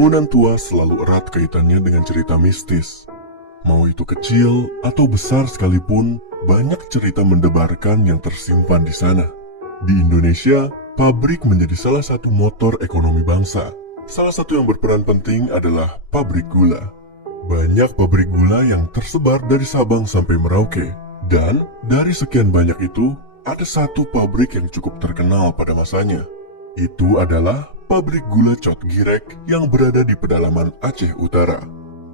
Bangunan tua selalu erat kaitannya dengan cerita mistis. Mau itu kecil atau besar sekalipun, banyak cerita mendebarkan yang tersimpan di sana. Di Indonesia, pabrik menjadi salah satu motor ekonomi bangsa. Salah satu yang berperan penting adalah pabrik gula. Banyak pabrik gula yang tersebar dari Sabang sampai Merauke. Dan dari sekian banyak itu, ada satu pabrik yang cukup terkenal pada masanya. Itu adalah pabrik gula Cot Girek yang berada di pedalaman Aceh Utara.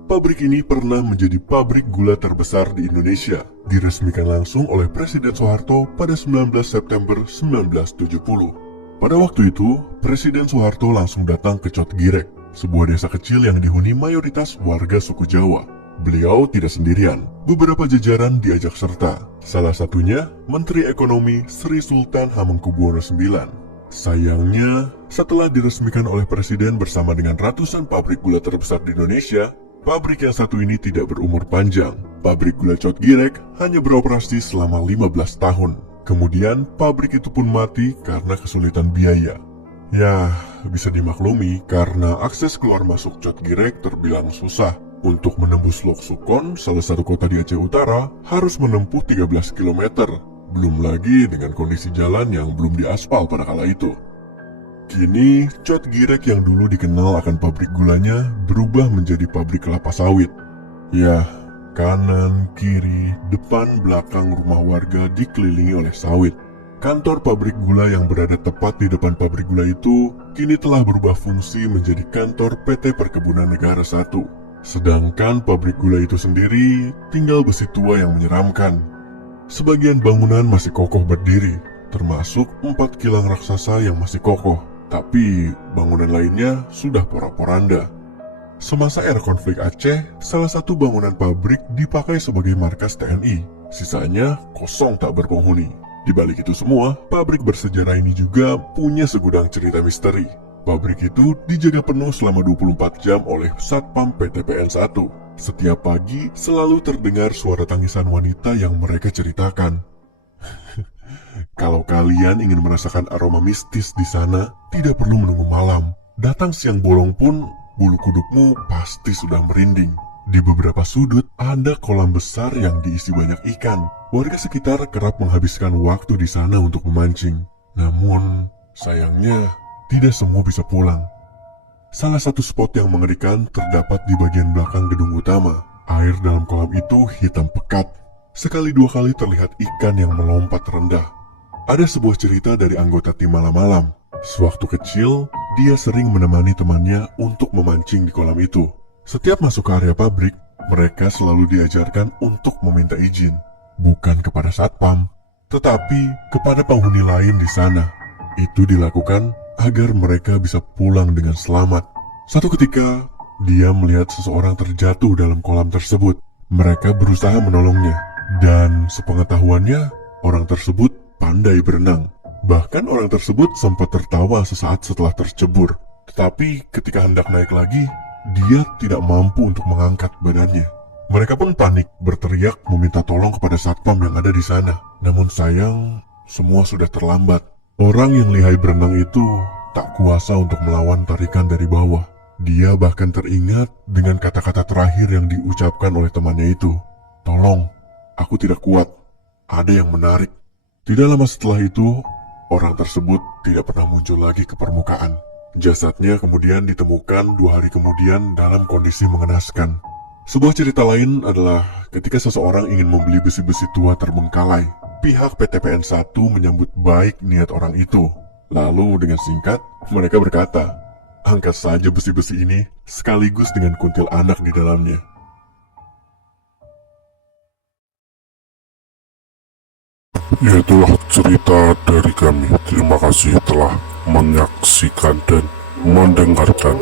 Pabrik ini pernah menjadi pabrik gula terbesar di Indonesia, diresmikan langsung oleh Presiden Soeharto pada 19 September 1970. Pada waktu itu, Presiden Soeharto langsung datang ke Cot Girek, sebuah desa kecil yang dihuni mayoritas warga suku Jawa. Beliau tidak sendirian, beberapa jajaran diajak serta, salah satunya Menteri Ekonomi Sri Sultan Hamengkubuwono IX. Sayangnya, setelah diresmikan oleh Presiden bersama dengan ratusan pabrik gula terbesar di Indonesia, pabrik yang satu ini tidak berumur panjang. Pabrik gula Cot Girek hanya beroperasi selama 15 tahun. Kemudian, pabrik itu pun mati karena kesulitan biaya. Ya, bisa dimaklumi karena akses keluar masuk Cot Girek terbilang susah. Untuk menembus Lok Sukon, salah satu kota di Aceh Utara, harus menempuh 13 km. Belum lagi dengan kondisi jalan yang belum diaspal pada kala itu. Kini, Cot Girek yang dulu dikenal akan pabrik gulanya berubah menjadi pabrik kelapa sawit. Ya, kanan, kiri, depan, belakang rumah warga dikelilingi oleh sawit. Kantor pabrik gula yang berada tepat di depan pabrik gula itu kini telah berubah fungsi menjadi kantor PT Perkebunan Negara 1. Sedangkan pabrik gula itu sendiri tinggal besi tua yang menyeramkan. Sebagian bangunan masih kokoh berdiri, termasuk 4 kilang raksasa yang masih kokoh. Tapi bangunan lainnya sudah porak-poranda. Semasa era konflik Aceh, salah satu bangunan pabrik dipakai sebagai markas TNI. Sisanya kosong tak berpenghuni. Di balik itu semua, pabrik bersejarah ini juga punya segudang cerita misteri. Pabrik itu dijaga penuh selama 24 jam oleh Satpam PTPN 1. Setiap pagi selalu terdengar suara tangisan wanita yang mereka ceritakan. Kalau kalian ingin merasakan aroma mistis di sana, tidak perlu menunggu malam. Datang siang bolong pun, bulu kudukmu pasti sudah merinding. Di beberapa sudut, ada kolam besar yang diisi banyak ikan. Warga sekitar kerap menghabiskan waktu di sana untuk memancing. Namun, sayangnya, tidak semua bisa pulang. Salah satu spot yang mengerikan terdapat di bagian belakang gedung utama. Air dalam kolam itu hitam pekat. Sekali dua kali terlihat ikan yang melompat rendah. Ada sebuah cerita dari anggota tim malam-malam. Sewaktu kecil, dia sering menemani temannya untuk memancing di kolam itu. Setiap masuk ke area pabrik, mereka selalu diajarkan untuk meminta izin. Bukan kepada satpam, tetapi kepada penghuni lain di sana. Itu dilakukan agar mereka bisa pulang dengan selamat. Suatu ketika, dia melihat seseorang terjatuh dalam kolam tersebut. Mereka berusaha menolongnya. Dan sepengetahuannya, orang tersebut pandai berenang. Bahkan orang tersebut sempat tertawa sesaat setelah tercebur. Tetapi ketika hendak naik lagi, dia tidak mampu untuk mengangkat badannya. Mereka pun panik, berteriak meminta tolong kepada satpam yang ada di sana. Namun sayang, semua sudah terlambat. Orang yang lihai berenang itu tak kuasa untuk melawan tarikan dari bawah. Dia bahkan teringat dengan kata-kata terakhir yang diucapkan oleh temannya itu. Tolong, aku tidak kuat. Ada yang menarik. Tidak lama setelah itu, orang tersebut tidak pernah muncul lagi ke permukaan. Jasadnya kemudian ditemukan 2 hari kemudian dalam kondisi mengenaskan. Sebuah cerita lain adalah ketika seseorang ingin membeli besi-besi tua terbengkalai. Pihak PTPN 1 menyambut baik niat orang itu. Lalu dengan singkat, mereka berkata, angkat saja besi-besi ini sekaligus dengan kuntil anak di dalamnya. Itulah cerita dari kami. Terima kasih telah menyaksikan dan mendengarkan.